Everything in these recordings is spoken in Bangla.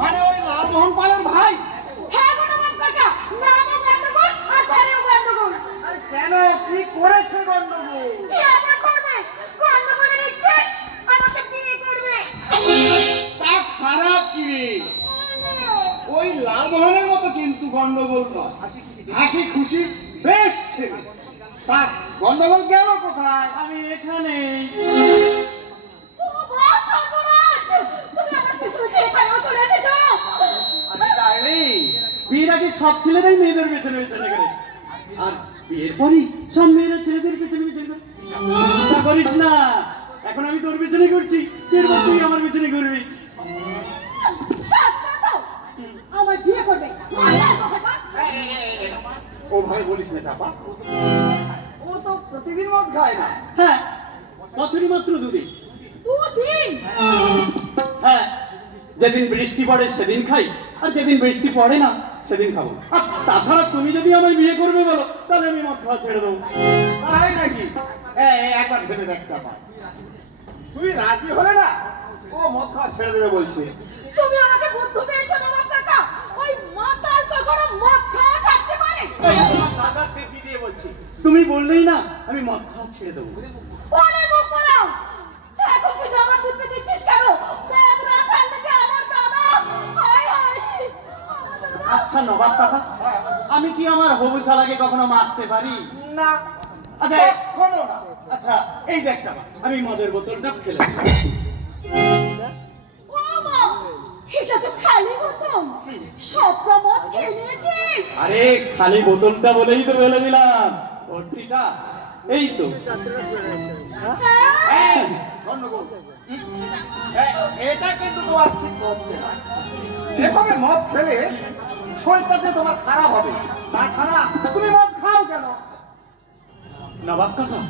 মানে ওই লালমোহন পালের ভাই? হ্যাঁ গো নবাব কাকা, নামও গন্ডগোল আর করেও গন্ডগোল। আরে কেন, কি করেছে গন্ডগোল? কি আবার করবে? গন্ডগোলের ইচ্ছে আমাকে বিয়ে করবে। তা খারাপ কি রে? ওই লালমোহনের মতো কিন্তু গন্ডগোল নয়, হাসি খুশি বেশ ছেলে। তা গন্ডগোল গেল কোথায়? আমি এখানে। ও বাবা সর্বনাশ, তুমি আমার পিছু পিছু এখানেও চলে এসেছো। আরে ডার্লিং, বিয়ের আগে সব ছেলেরাই মেয়েদের পেছনে পেছনে করে, আর বিয়ের পরই সব মেয়েরা ছেলেদের পেছনে পেছনে করে। চিন্তা করিস না, এখন আমি তোর পেছনে করছি, এরপর তুই আমার পেছনে করবি। সাত কথা, আমার বিয়ে করবে। মাথার কথা কাট। ও ভাই বলিস না চাপা, ও তো প্রতিদিন মদ খায় না। হ্যাঁ, বছরই মাত্র দুদিন। দুদিন? হ্যাঁ, যেদিন বৃষ্টি পড়ে সেদিন খাই, আর যেদিন বৃষ্টি পড়ে না সেদিন খাবো। আর তাছাড়া তুমি যদি আমায় বিয়ে করবে বলো, তাহলে আমি মদ খাওয়া ছেড়ে দেবো। তাই নাকি? একবার ভেবে দেখ চাপা, তুই রাজি হলে না ও মদ খাওয়া ছেড়ে দেবে বলছে। তুমি আমাকে বুদ্ধ পেয়েছো নবাব কাকা? ওই মাতাল কখনো মদ খাওয়া ছাড়তে পারে? এই তোমার দাদার পেপি দিয়ে বলছি, তুমি বললেই না আমি মদ খাওয়া ছেড়ে দেবো। বলে মুখ পড়াও। এখন তুই আমার দুধ দিচ্ছিস কেন? মদ না ছাড়লে যে আমার দাদা। হায় হায়। আচ্ছা নবাব কাকা, আমি কি আমার হবু শালাকে কখনো মারতে পারি? না, আচ্ছা কখনো না। আচ্ছা, এই দেখ চাপা, আমি মদের বোতলটা ফেলে দিই। ও মা, এটা তো খালি বোতল। সবটা মদ খেয়ে নিয়েছিস? আরে খালি বোতলটা বলেই তো ফেলে দিলাম। ভর্তিটা এই তো। হ্যাঁ? গন্ডগোল। এটা কিন্তু তোমার ঠিক হচ্ছে না। এভাবে মদ খেলে শরীরটা তোমার খারাপ হবে। তাছাড়া তুমি মদ খাও কেন? নবাব কাকা,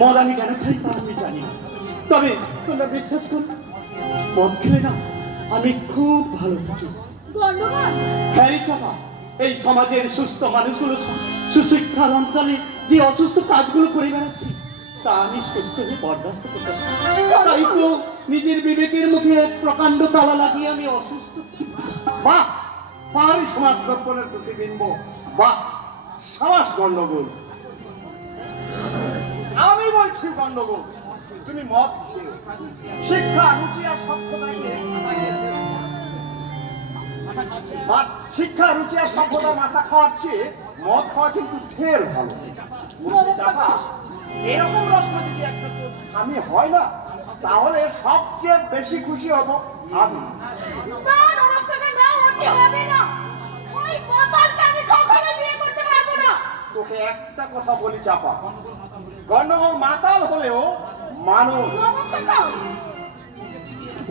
মদ আমি কেন খাই তা আমি জানি না, তবে তোমরা বিশ্বাস করো, মদ খেলে না আমি খুব ভালো থাকি। গন্ডগোল? হ্যাঁ রে চাপা, এই সমাজের সুস্থ মানুষগুলো সুশিক্ষার অন্তরে যে অসুস্থ কাজগুলো করে বেড়াচ্ছি, তা আমি সুস্থ হয়ে বরদাস্ত করতে পারি। তাই তো নিজের বিবেকের মুখে এক প্রকাণ্ড তালা লাগিয়ে আমি অসুস্থ। বাহ, পাহাড়ি সমাজ দর্পণের প্রতিবিম্ব। বাহ, সাবাস গন্ডগোল। আমি বলছি গন্ডগোল, তুমি মদ খেও। শিক্ষা, রুচি আর সভ্যতাকে শিক্ষা, রুচি আর সভ্যতার মাথা খাওয়ার চেয়ে মদ খাওয়া কিন্তু ঢের ভালো। চাপা, এরকম রত্ন যদি একটা তোর স্বামী হয় না, তাহলে সবচেয়ে বেশি খুশি হব আমি। না নবাব কাকা, না, ওটি হবে না। ওই মাতালকে আমি কখনো বিয়ে করতে পারবো না। তোকে একটা কথা বলি চাপা, গন্ডগোল মাতাল হলেও মানুষ। নবাব কাকা,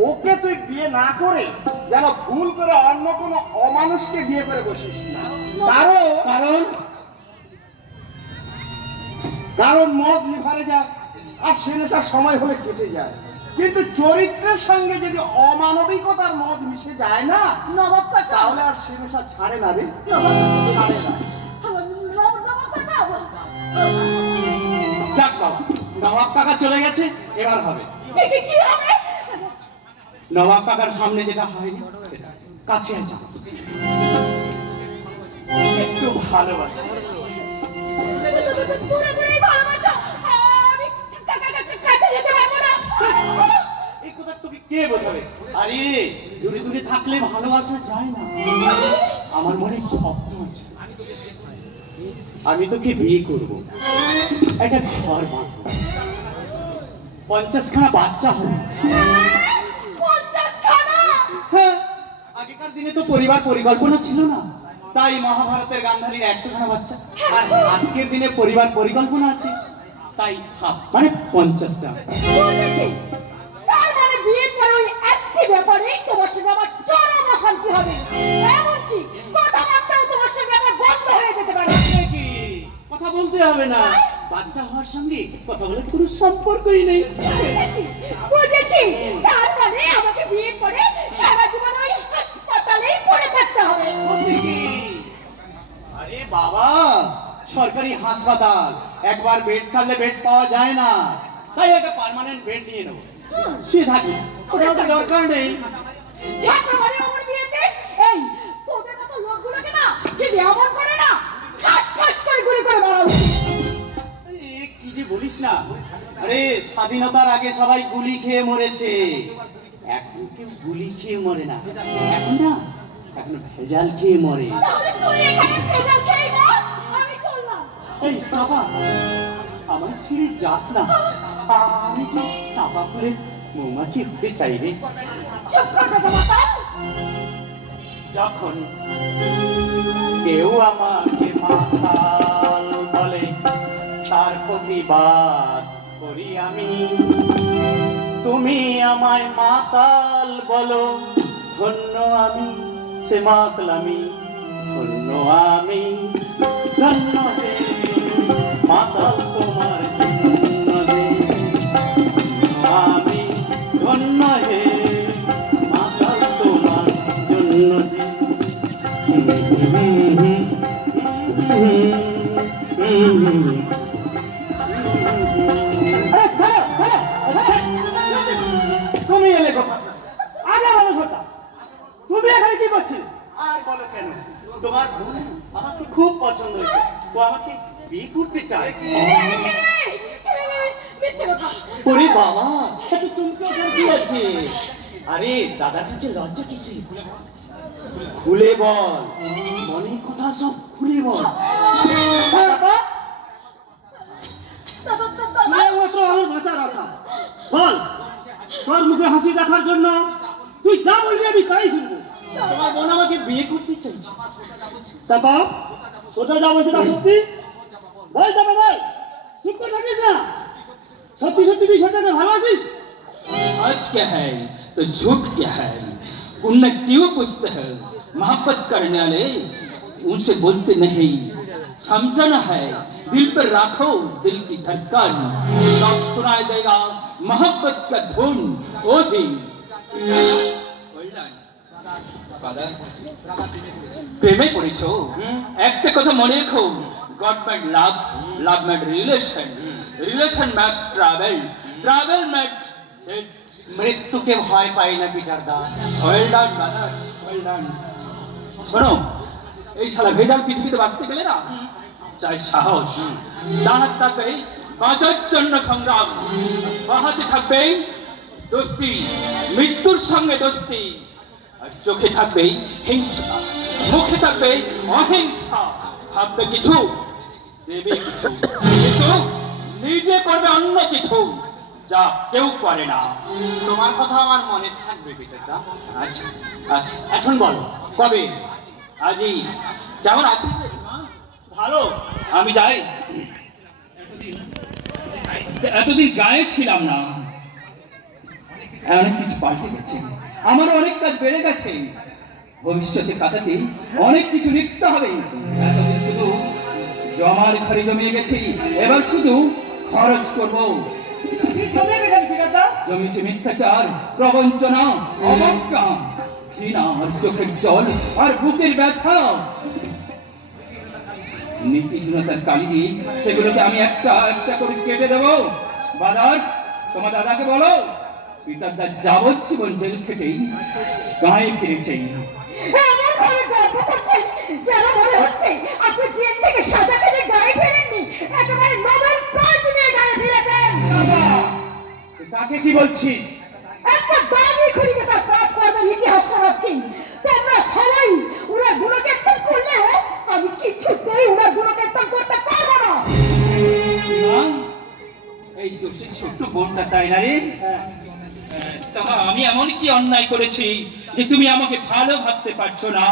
ওকে তুই বিয়ে না করে যেন ভুল করে অন্য কোনো অমানুষকে বিয়ে করে বসিস না। কারণ কারণ মদ লিভারে যায় আর সে নেশার সময় হলে কেটে যায়, কিন্তু চরিত্রের সঙ্গে যদি অমানবিকতার মদ মিশে যায় না, নবাব কাকা, তাহলে আর সে নেশা ছাড়ে না রে, নবাব ছাড়ে না। কাকা, যাক বাবা, নবাব কাকা চলে গেছে, এবার হবে। কি হবে? নবাব কাকার সামনে যেটা হয়নি সেটা কাছে আছে, একটু ভালোবাসা। পুরোপুরি ভালোবাসা। আমি কাছে যেতে পারবো না। এই কথা তোকে কে বোঝাবে? আরে দূরে দূরে থাকলে ভালোবাসা যায় না। আমার মনে স্বপ্ন আছে, আমি তোকে বিয়ে করব, একটা ঘর বাঁধবো, 50খানা বাচ্চা হবে। 50 খানা? হ্যাঁ, আগেকার দিনে তো পরিবার পরিকল্পনা ছিল না, তাই মহাভারতের গান্ধারীর 100খানা বাচ্চা। আর আজকের দিনে পরিবার পরিকল্পনা আছে, তাই হাফ মানে 50টা। বুঝেছি। তার মানে বিয়ের পর ওই একটি ব্যাপারেই তোমার সঙ্গে আমার চরম অশান্তি হবে। এমনকি কথাবার্তাও তোমার সঙ্গে আমার বন্ধ হয়ে যেতে পারে। এ কি? কথা বলতে হবে না, বাচ্চা হওয়ার সঙ্গে কথা বলে কোনো সম্পর্কই নেই। বুঝেছি। তার মানে আমাকে বিয়ে করে সারা জীবন ওই হাসপাতালেই পড়ে থাকতে হবে। বলতে কি? আরে বাবা, সরকারি হাসপাতাল, একবার বেড ছাড়লে বেড পাওয়া যায় না, তাই একটা পার্মানেন্ট বেড নিয়ে নেবো, সে থাকি, ওটা দরকার নেই। যার মানে আমার আরে স্বাধীনতার আগে সবাই গুলি খেয়ে মরেছে, এখন কেউ গুলি খেয়ে মরে না, এখন না, এখন ভেজাল খেয়ে মরে। তাহলে তুই এখানে ভেজাল খেয়ে মর, আমি চললাম। এই চাপা, আমার ছেড়ে যাস না, আমি যে চাপা ফুলের মৌমাছি হতে চাই রে। চুপ কর বেটা মাতাল। যখন কেউ আমাকে মাতাল বলে, তার প্রতিবাদ করি আমি। তুমি আমায় মাতাল বলো, ধন্য আমি সে মাতলামি, ধন্য আমি, ধন্য হে মাতাল তোমার জন্য রে। ধন্য আমি, ধন্য হে মাতাল তোমার জন্য রে। তুমি এলে কোথায়? আগে বলো সেটা। তুমি এখানে কি করছিলে? আর বলো কেন, তোমার বোন আমাকে খুব পছন্দ হয়েছে, ও আমাকে বিয়ে করতে চায়। মিথ্যে কথা। ওরে বাবা, এত চমকে ওঠার কি আছে? আরে দাদার কাছে লজ্জা কিসে? খুলে বল, মনের কথা সব খুলে বল। বাবা, বাবা, তুই অবশ্য আমার বাঁচার আশা। বল, তোর মুখে হাসি দেখার জন্য তুই যা বলবি আমি তাই শুনবো। তোমার বোন আমাকে বিয়ে করতে চাইছে। চাপা, সোজা যা বলছি না সত্যি? বল যাবে বল, চুপ করে থাকিস না। সত্যি সত্যি তুই সেটাকে ভালোবাসিস? सच क्या है तो झूठ क्या है, उनने क्यों पूछते हैं? मोहब्बत करने वाले उनसे बोलते नहीं, समझना है, दिल पर रखो दिल की धड़कन, सब सुनाई देगा मोहब्बत का धुन। वो भी প্রেমে পড়েছো, একটা কথা মনে রেখো, God made love, love made relation, relation made travel, travel made মৃত্যুকে ভয় পাই না পিটার দা। Well done brothers, well done. শোনো, এই শালা ভেজাল পৃথিবীতে বাঁচতে গেলে না চাই সাহস, ডান হাতে থাকবে বাঁচার জন্য সংগ্রাম, বাঁ হাতে থাকবে দোস্তি, মৃত্যুর সঙ্গে দোস্তি, আর চোখে থাকবে হিংসা, মুখে থাকবে অহিংসা, ভাববে কিছু দেবে কিছু, কিন্তু নিজে করবে অন্য কিছু যা কেউ করে না। তোমার কথা আমার মনে থাকবে পিটার দা। আচ্ছা আচ্ছা, এখন বলো কবে? আজই। কেমন আছিস রে মা? ভালো। আমি যাই, এতদিন গায়ে ছিলাম না, অনেক কিছু পাল্টে গেছে, আমার অনেক কাজ বেড়ে গেছে, ভবিষ্যতে কাটাতে অনেক কিছু লিখতে হবে। এতদিন শুধু জমার ঘরে জমিয়ে গেছি, এবার শুধু খরচ করবো। জমিছে মিথ্যাচার, প্রবঞ্চনা, অবজ্ঞা, ঘৃণা আর চোখের জল আর বুকের ব্যথা, নীতিহীনতার কালি দিয়ে সেগুলোকে আমি একটা একটা করে কেটে দেবো। বাদাস, তোমার দাদাকে বলো পিতার দা যাবজ্জীবন জেল খেটেই গায়ে ফিরেছে। এমন ভাবে গল্প করছেন যেন মনে হচ্ছে আপনি জেল থেকে সাজা খেলে গায়ে ফেরেননি, একেবারে নোবেল প্রাইজ নিয়ে গায়ে ফিরেছেন। তাকে কি বলছিস? একটা দাবি খুঁড়িকে তার পাপ কর্মের ইতিহাস শোনাচ্ছি। তোমরা সবাই উনার গুণকীর্তন করলেও আমি কিছুতেই উনার গুণকীর্তন করতে পারবো না। মা, এই দোষের ছোট্ট বোনটা, তাই না রে? তাহা আমি এমন কি অন্যায় করেছি যে তুমি আমাকে ভালো ভাবতে পারছো না?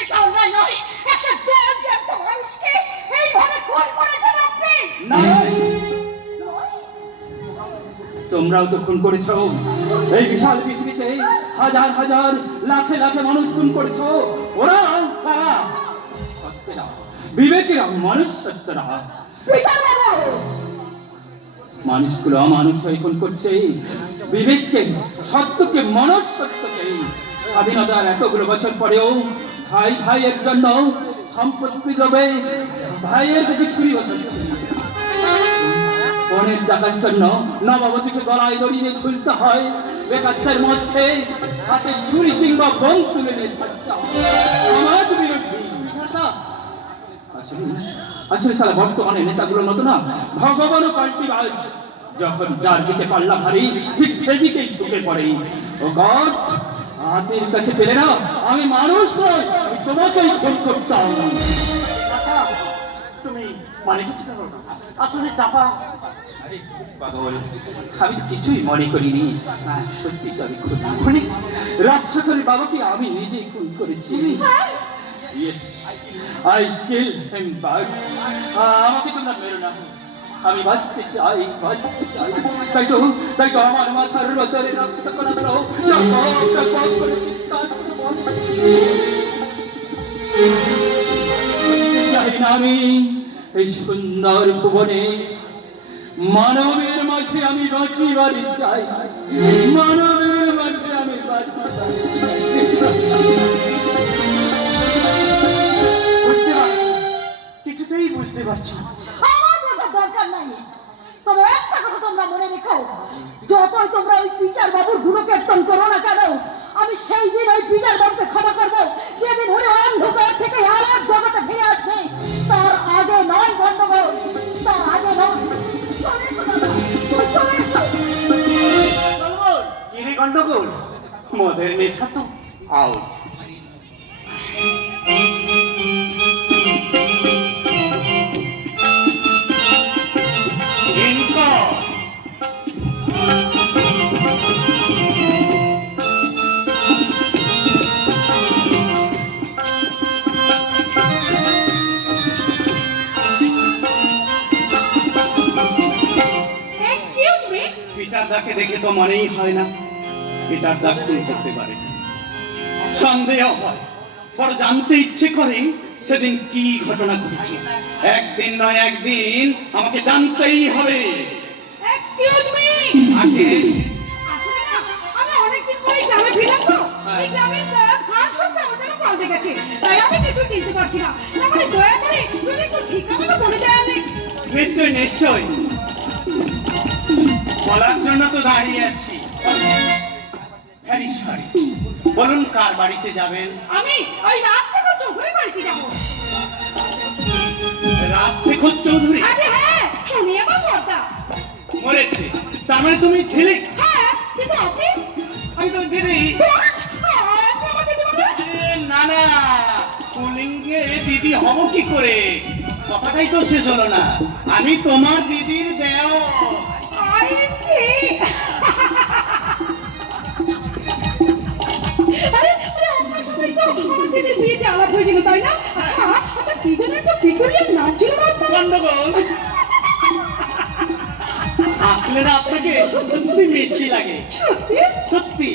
এটা অন্যায় নয়, একটা জন্মজাত মানুষকে এইভাবে খুন করেছেন আপনি। না, তোমরাও তো খুন করেছো, এই বিশাল পৃথিবীতে হাজার হাজার লাখে লাখে মানুষ খুন করেছো। ওরা কারা? সত্যেরা, বিবেকেরা, মানুষ সত্যরা। পিতা বাবু, মানুষগুলো মানুষ হয়ে খুন করছে, বিবেককে, সত্যকে, মানুষ সত্যকে। স্বাধীনতার এতগুলো বছর পরেও ভাই ভাইয়ের জন্য সম্পত্তি দেবে, ভাইয়ের দিকে ছুরি বসাচ্ছে। বোনের টাকার জন্য নববধূকে গলায় দড়িয়ে ঝুলতে হয়, বেকারদের মধ্যে হাতে ছুরি কিংবা বোম তুলে নিয়ে থাকতে হয়। সমাজ বিরোধী আসলে আসলে সারা বর্তমানে নেতাগুলোর মতো না, ভগবানও পাল্টি বাজ। যখন যার দিকে পাল্লা ভারী ঠিক সেদিকেই ঝুঁকে পড়ে। ও গড, হাতের কাছে পেলে না আমি মানুষ নই, আমি তোমাকেই খুন করতাম। চাপা, তুমি মানে কিছু করো না। আসলে চাপা, আরে পাগল, আমি তো কিছুই মনে করিনি। সত্যি তো আমি খুনি। রাজশেখরের বাবাকে আমি নিজেই খুন করেছি। Yes, I killed him, but আমাকে তোমরা মেরো না। আমি বাঁচতে চাই, বাঁচতে চাই। তাই তো আমার মাথার রতরে রক্ত কণাগুলো টপক টপক করে চিৎকার করে বলে। চাই না আমি এই সুন্দর ভুবনে, মানবের মাঝে আমি বাঁচিবারে চাই, মানবের মাঝে আমি বাঁচিবারে বুঝতে পারছি, কিছুতেই বুঝতে পারছি না। আমার বোঝার দরকার নাই। তবে একটা কথা তোমরা মনে রেখো, যতই তোমরা ওই পিটার বাবুর গুণকীর্তন করো না কেন, আমি সেই দিন ওই পিটার বাবুকে ক্ষমা করবো যেদিন উনি অন্ধকার থেকে আলোর জগতে ফিরে আসবে। তার আগে নয় গন্ডগোল, তার আগে নয়। চলে এসো দাদা, চলে এসো। কিরে গন্ডগোল, মদের নেশা তো আউট। Excuse me. পিটার দাকে দেখে তো মনেই হয় না পিটার দা খুন করতে পারে। সন্দেহ হয়, বড় জানতে ইচ্ছে করে সেদিন কি ঘটনা ঘটেছে। একদিন নয় একদিন আমাকে জানতেই হবে। Excuse me. আগে আসলে না, আমি অনেকদিন পরে গ্রামে ফিরলাম তো। এই গ্রামের খান সবটা আমার জন্য পাল্টে গেছে, তাই আমি কিছু চিনতে পারছি না। না মানে দয়া করে যদি একটু ঠিকানাটা বলে দেয়। আমি নিশ্চয় নিশ্চয় বলার জন্য তো দাঁড়িয়ে আছি। ভেরি সরি, বলুন কার বাড়িতে যাবেন? আমি ওই রাজশেখর চৌধুরীর বাড়িতে যাবো। রাজশেখর চৌধুরী আরে হ্যাঁ, উনি আমার বড়দা। মরেছে, তার মানে তুমি ছেলে? হ্যাঁ, কিন্তু আপনি? আমি তো দিদি। আপনি আমার দিদি বলে? না না, পুলিঙ্গে দিদি হব কি করে? কথাটাই তো শেষ হলো না। আমি তোমার দিদির দেও। I see. আরে আপনার সাথে তো আমার দিদির বিয়েতে আলাপ হয়ে গেল, তাই না? আচ্ছা কি যেন একটা পিকুলিয়ার নাম ছিল না আপনার? গন্ডগোল। আসলে না আপনাকে সত্যি মিষ্টি লাগে। সত্যি? সত্যি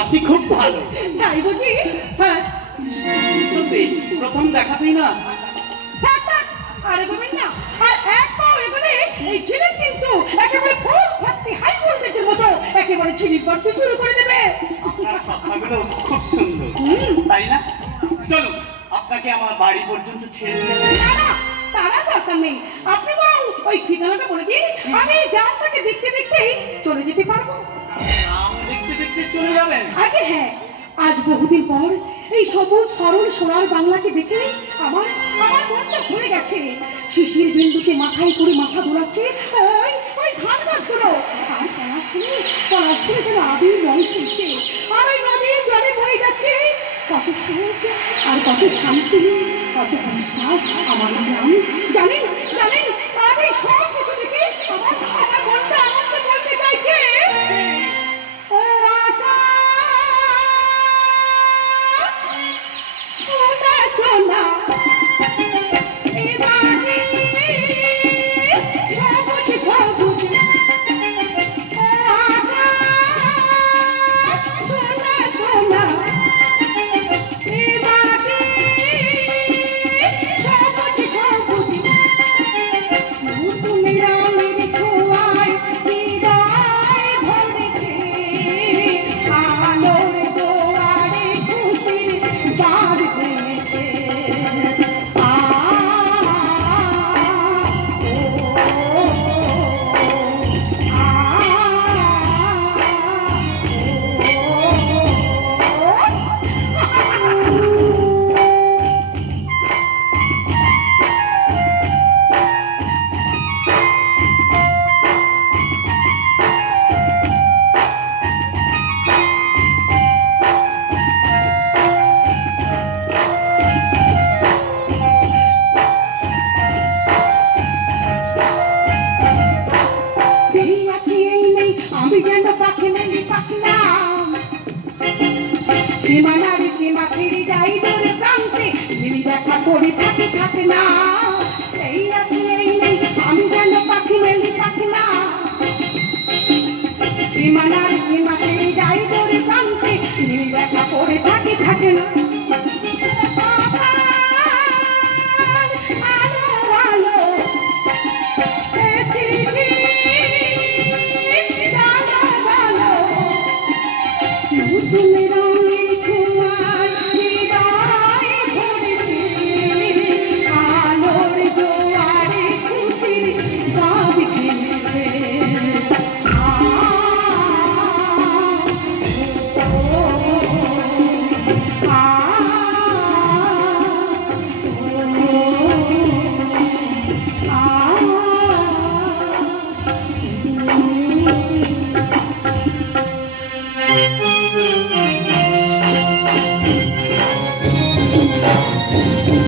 আপনি খুব ভালো। তাই বুঝি? হ্যাঁ সত্যি, প্রথম দেখাতেই না। থাক, থাক, আর এগোবেন না। আর এক পাও এগোলে এই ঝিলিক কিন্তু একেবারে ফুল ভর্তি হাই ভোল্টেজের মতো একেবারে ঝিলিক ভর্তি শুরু করে দেবে। আপনার কথাগুলো খুব সুন্দর, তাই না? চলুন আপনাকে আমার বাড়ি পর্যন্ত ছেড়ে দিতে হবে। না, না, তারা দরকার নেই। আপনি বরং ওই ঠিকানাটা বলে দিন, আমি এই গ্রামটাকে দেখতে দেখতেই চলে যেতে পারবো। নাম দেখতে দেখতে চলে যাবেন? আগে হ্যাঁ, আজ বহুদিন পর এই সবুজ সরল সোনার বাংলাকে দেখে আমার আমার মনটা ভরে গেছে। শিশির বিন্দুকে মাথায় করে মাথা দোলাচ্ছে ওই ওই ধান গাছগুলো। আর পলাশপুরে যেন আবির রং ফুটছে। আর ওই নদীর জলে বয়ে যাচ্ছে কত সুখ আর কত শান্তি, কত বিশ্বাস আমার গ্রাম। জানেন জানেন, আর এই সব কিছু দেখে আমার আমার মনটা আনন্দে বলতে চাইছে। ও সোনা সোনা এ মাঝে সবুজ সবুজ সোনা সোনা এ মাঝে সবুজ সবুজ তুমি সীমানা